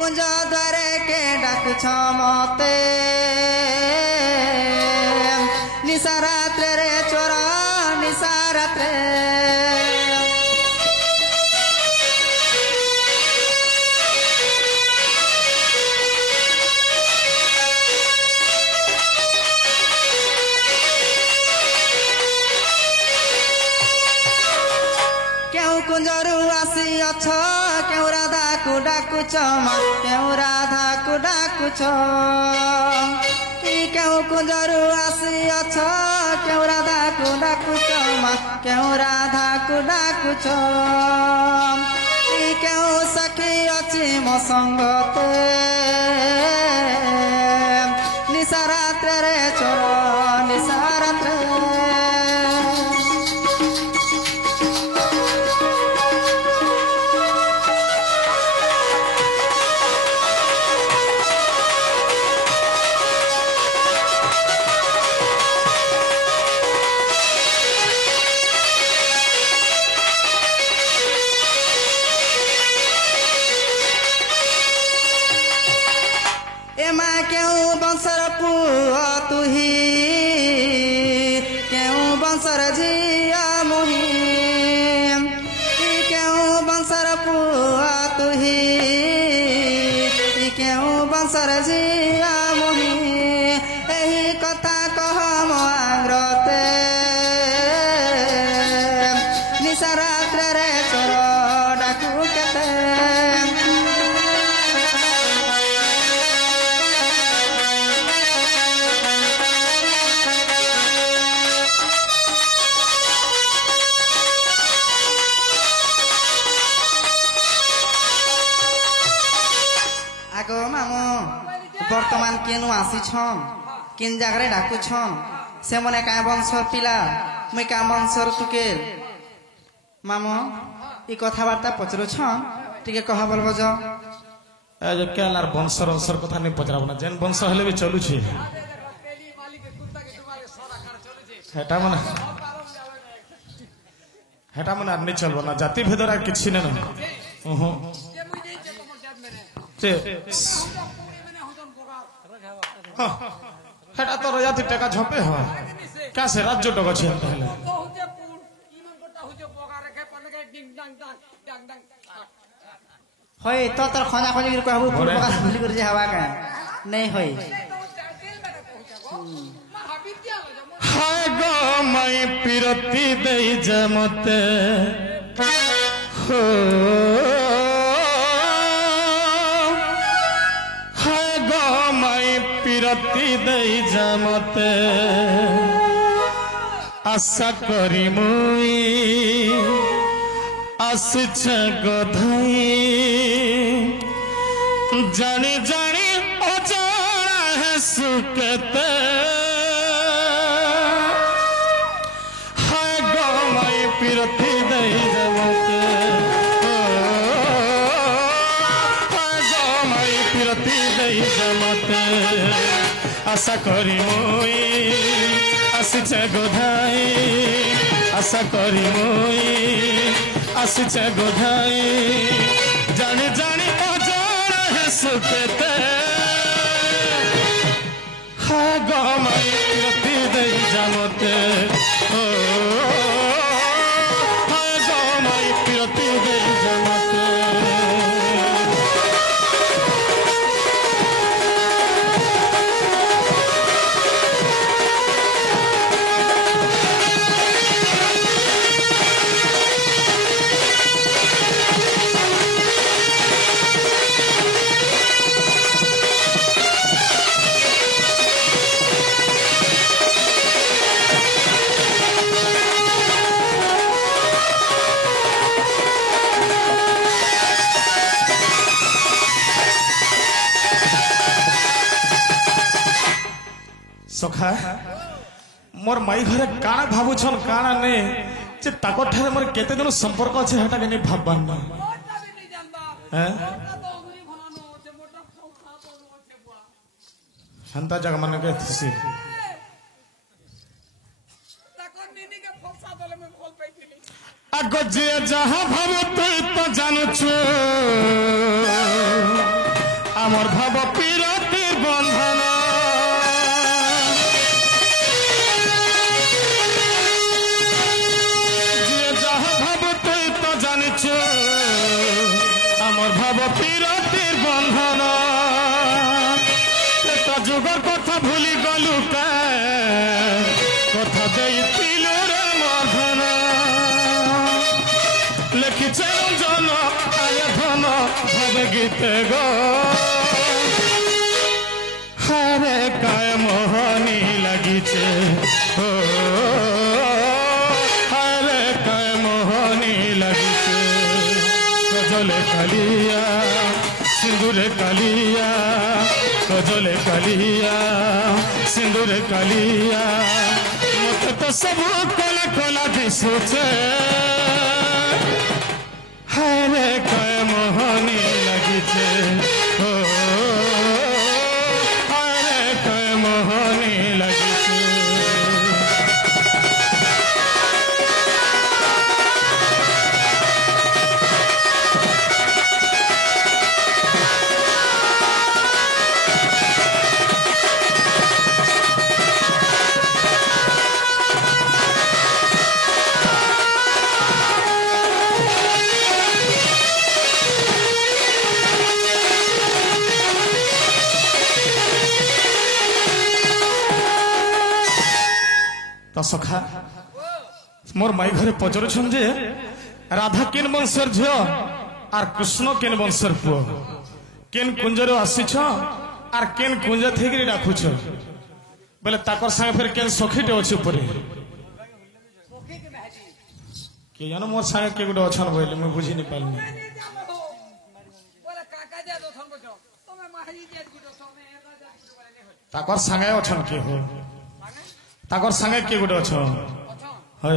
कुंज द्वारे के डाकुछ मते निशा रात्रे रे चोर निशा रात्रे क्यों कुंजरू आसी अछ क्यों राधा को डाकुछ क्यों राधा को डाकुछ क्यों कुंजरू आसी अछ क्यों राधा को डाकुछ क्यों राधा को डाकुछ क्यों सखी अछि मो संगते निशा रात्रे रे चोर निशा रात्रे बंसर पुआ तुही क्यों बंसर झिया मुही क्यों बंसर पुआ तुही क्यों बंसर झिया मुही यही कथा कह मांगते निशा रात्रे रे चोर डाकू केते बर्तमान केनु आसी किन जगह डाकु से मने का बंशर पिला मुई का बंशर तुके मामो ई कथाबार्ता पचरु टिके कहा बोलबो जो ए जे केलार बंशर अंशर कथा नहीं पचराब ना जेन बंश हेले भी चलु छी हेटा मन आर नहीं चलबो ना जाति भेदरा किछि न ओहो से हेटा तो रजाती टका झपे हो क्या से राज्य टका छे पहले होय तो तर खना खनी कर कहबो फूल बगा भूली कर जे हवा का नहीं होय हाय गो मैं पिरती देई जमते हो पिरती दई जमते आशा करी मुई आसिछ गधाई जानी जानी अजाना है सुकते हाय गो मैं पिरती दई जमते हाय गो मैं पिरती दई जमते आशा करी मुई आसिछ गोधाई आशा करी मुई आसिछ गोधाई जानी जानी अजान है सुकते हा गो मैं पिरती दई जमते ओ हा गो मैं पिरती दई जमते सखा मोर माई घरे काना भावुछन काना ने जे ताको ठारे मोर केते दिन संपर्क अछि हेटा के नहीं भाबबान ना हैं हंता जग मन के थसी आगो जे जहां भाव तू तो जानछु আমার ভাব পিরাতির বন্ধন যে যাহা ভাব তুই তো জানিছ আমার ভাব পিরাতির বন্ধন এটা যুগর কথা ভুলি গলু কথা দেইছিল রে মধন লিখিছে জন আয় ধন ভাবে গীতে গো হারে কায় মোহনী লাগিছে ও হারে কায় মোহনী লাগিছে কজলে কালিয়া সিন্দুরে কালিয়া কজলে কালিয়া সিন্দুরে কালিয়া মতে তো সব কলা কলা দিশুছে হারে কায় মোহনী লাগিছে ও হারে কায় মোহনী লাগিছে सखा मोर माई घरे पचरुछन जे राधा केन वंशर झियो आर कृष्ण केन वंशर पुओ केन कुंजरो आसीछ आर केन कुंज थेगरी राखुछ बोले ताकर संगे फिर केन सखीटे अछि परे के जानो मोर संगे के गुडो अछन बोले मैं बुझी नि पालनी बोले काका दे दो थन बजो तमे माही जे गुडो तमे एका जा बोले हो ताकर संगे अछन के हो ताकर संगे के गुडो छ है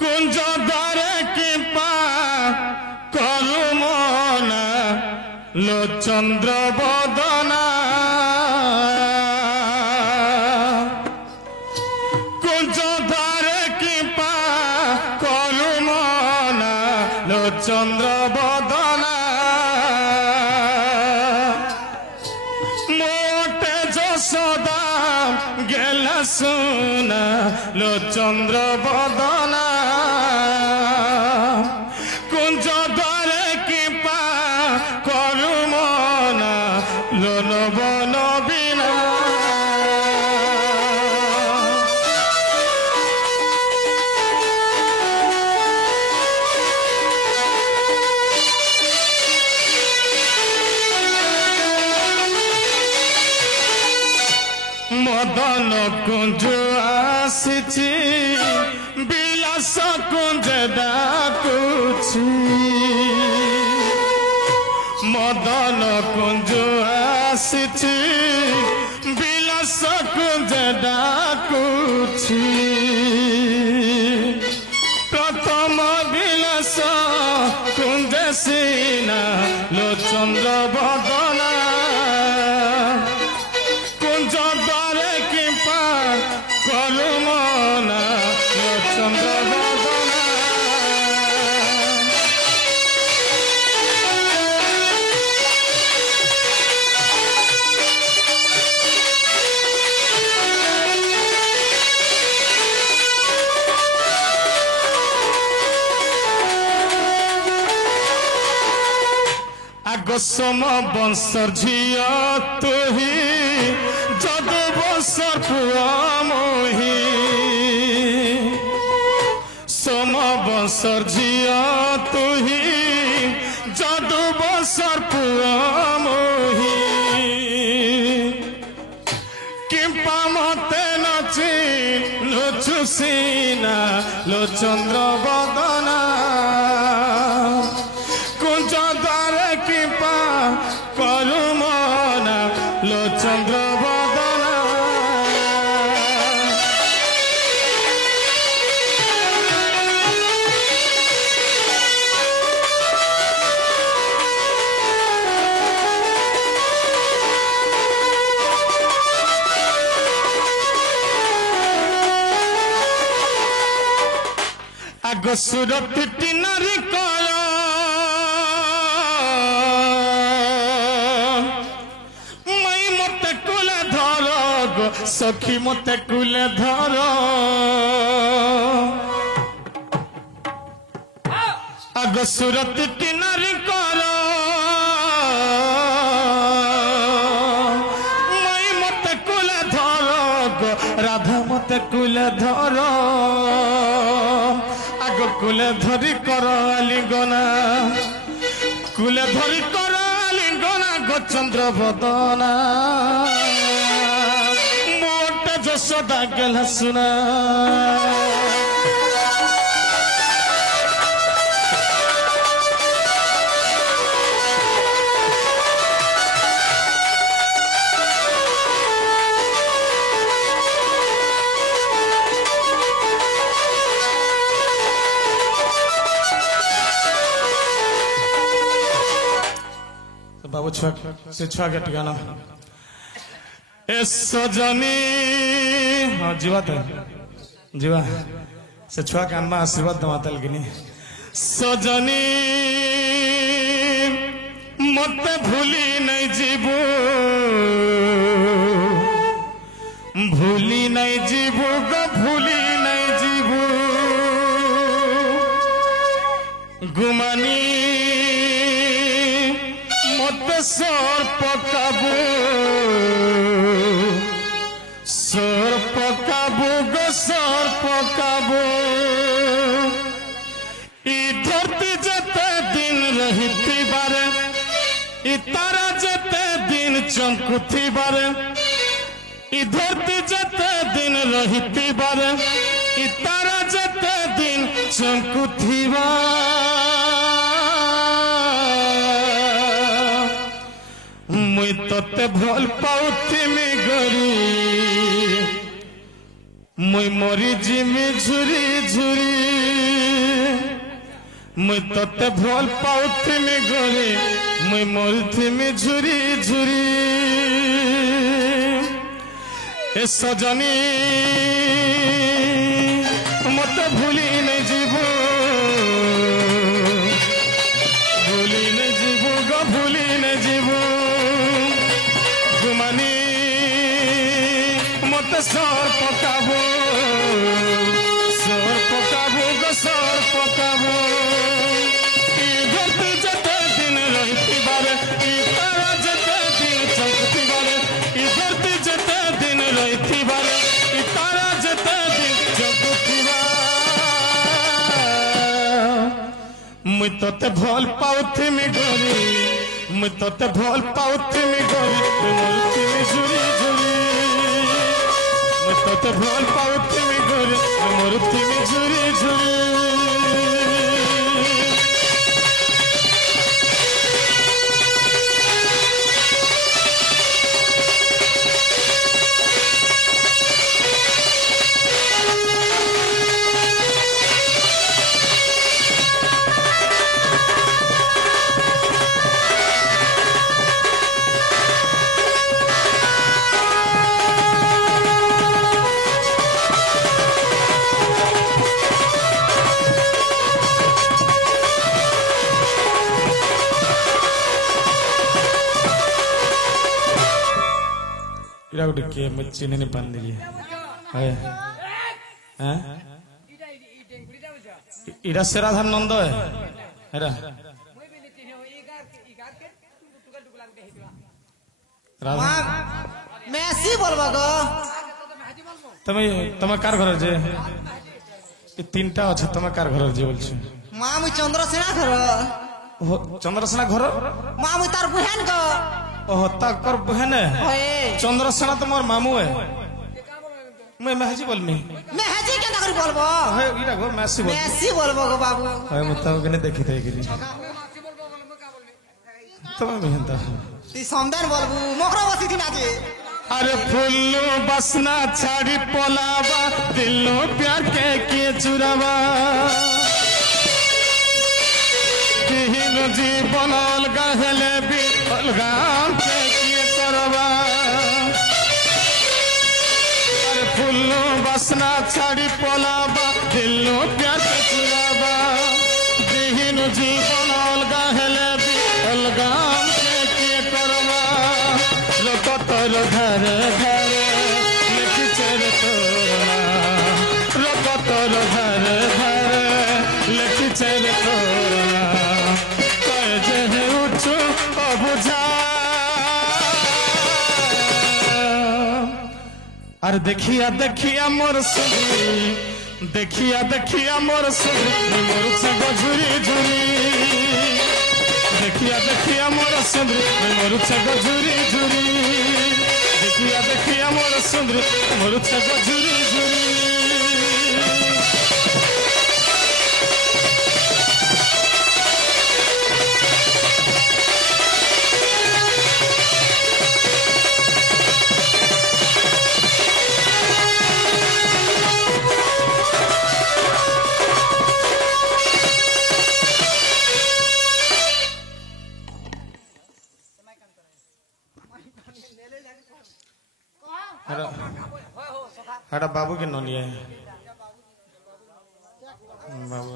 कुंज द्वारे के पा करु मन लो चंद्र बदना कुंज द्वारे के पा करु मन लो चंद्र बदना मोटे जसोदा गेला सुना लो चंद्र बदना कुंज द्वारे की पा करु मना लो नबन बिना मदन कुंज आसी बिलास कुंज डाकुछि मदन कुंज आसी बिलास कुंज डाकुछि प्रथम बिलास कुंज सीना लो चंद्र बदना कुंज द्वारे की पार करु मना चंद्र बदना आगो सम वंशर झिया तुही जदु बसर पुआ मोही सम बसर झिया तुही जदु बसर पुआ मोही किंपा मते नची लुचु सीना लो चंद्र बदना कुंज द्वारे किंपा करु मना लो चंद्र बदना आग सुरत नारी कया गो सखी मते कुले धर आग सुरत किनारी कर मई मते कुले धर गो राधा मते कुले धर आग कुले धरी कर आलिंगना कुले धरी कर आलिंगना गो चंद्र बदना मोटा जसोदा गेला सुना बाबू छुआ से छुआ के टिकाना ए सजनी हाँ जीवा तो जीवा से छुआ के अम्मा आशीर्वाद दमातल गिनी सजनी मत भूली नहीं जीबू भूली नहीं जीबू गो भूली नहीं जीबू गुमानी सर पकाबू गो सर पकाबू ई धरती जते दिन रही बारे ई तारा जते दिन चमकुथी बारे ई धरती जते दिन रही बारे ई तारा जते दिन चमकुथी मुई तोते भल पाउथिमी गरी मुई मरी जिमी झुरी झुरी मुई तोते भल पाउथिमी गरी मुई मरिथिमी झुरी झुरी ए सजनी मत भूली नहीं जीवू भूली नहीं जीवू गो भूली नहीं जीवू गुमानी मत सर पकाबू गो सर पकाबू ई धरती जते दिन रही बारे ई तारा जते दिन चमकती बारे ई धरती जते दिन रही बारे ई तारा जते दिन चमकती मुई तोते भल पाउथिमी गरी मुई तोते भल पाउथिमी गरी मरुथिमी झुरी झुरी मुई तोते भल पाउथिमी गरी मरुथिमी झुरी झुरी इरा उठ के मुझे नहीं पान दिए है हैं इरा से राधा नंद है हेरा राधा मैं सी बोलबा गो तुम्हें कार घर जे तीनटा अच्छे तुम्हें कार घर जे बोल माँ मुई चंद्रसेना घर चंद्रसेना घर माँ मुई तार बुहेन गो ओह ताकर बहन है चंद्रसेना तो मोर मामू है मैं महजी बोलमी मैं हजी के नगर बोलबो है इरा गो मैसी बोल मैसी बोलबो गो बाबू है मतलब के देखी थे गिरी तो मैं बहनता ती समदन बोलबू मोकरा बसी थी नाजे अरे फुल्लू बसना छाड़ी पोलावा दिलो प्यार के चुरावा जीवन अलगा हेले भी अलगा करवा अरे फुल्लू बसना छाड़ी पोलावा दिलो प्यार के चुरावा दिहिन जीवन अलगा हेले भी अलगा करवा लोक तोर घरे घरे আর দেখিয়া দেখিয়া মোর সুন্দরী দেখিয়া দেখিয়া মোর সুন্দরী মরুছে গজুরি ঝুরি দেখিয়া দেখিয়া মোর সুন্দরী মরুছে গজুরি ঝুরি দেখিয়া দেখিয়া মোর সুন্দরী মরুছে গজুরি ঝুরি এটা বাবু কে নিয়ে বাবু